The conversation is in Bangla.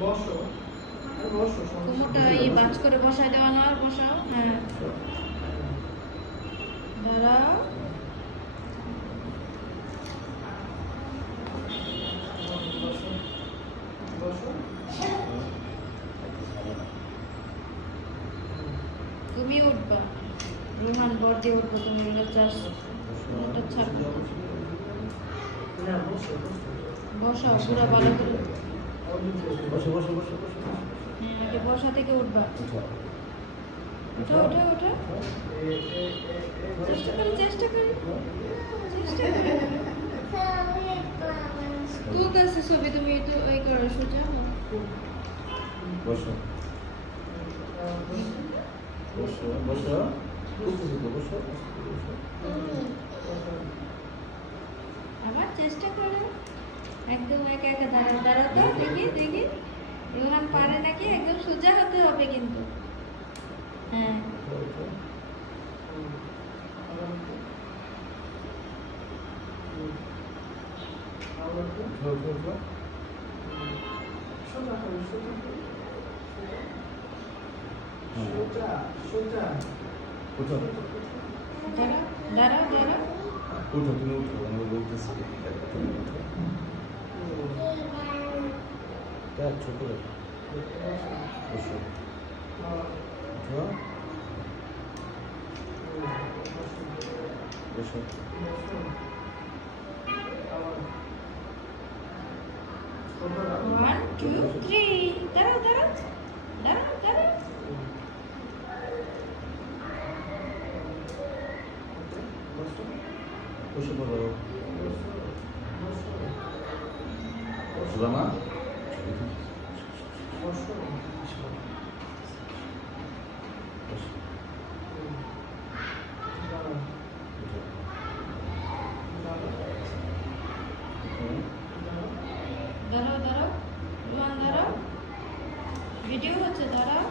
বসো বসো কোমরটা এই বাজ করে বসায় দেওয়া না, আর বসাও। হ্যাঁ, দাঁড়াও। বসো তুমি উঠবা, রোহান বর দিয়ে উঠবো, তুমি ওটা জাস্ট ওটা ছাড়বো। না বসো বসাও পুরো ভালো করে। বসো বসো বসো বসো হ্যাঁ, আগে বসা থেকে উঠবা। ওঠা ওঠা ওঠা, চেষ্টা করি চেষ্টা করি চেষ্টা করি। তোর কাছে ছবি, তুমি তো এই করো, সোজা হও। বসো বসো বসো বসো আবার চেষ্টা করো, একদম একা একা দাঁড়াও। দাঁড়াও তো, দেখি দেখি রোহান পারে নাকি। একদম সোজা হতে হবে কিন্তু। হ্যাঁ, দাঁড়াও দাঁড়াও দাঁড়াও। উঠো, তুমি উঠো, আমি বলতেছি তুমি উঠো। দেখ ছোট বসো, উঠো বসো। 1 2 3, দাঁড়াও দাঁড়াও দাঁড়াও দাঁড়াও। বসে পড়ো সুরামা। দাঁড়াও দাঁড়াও রোহান, দাঁড়াও, ভিডিও হচ্ছে, দাঁড়াও।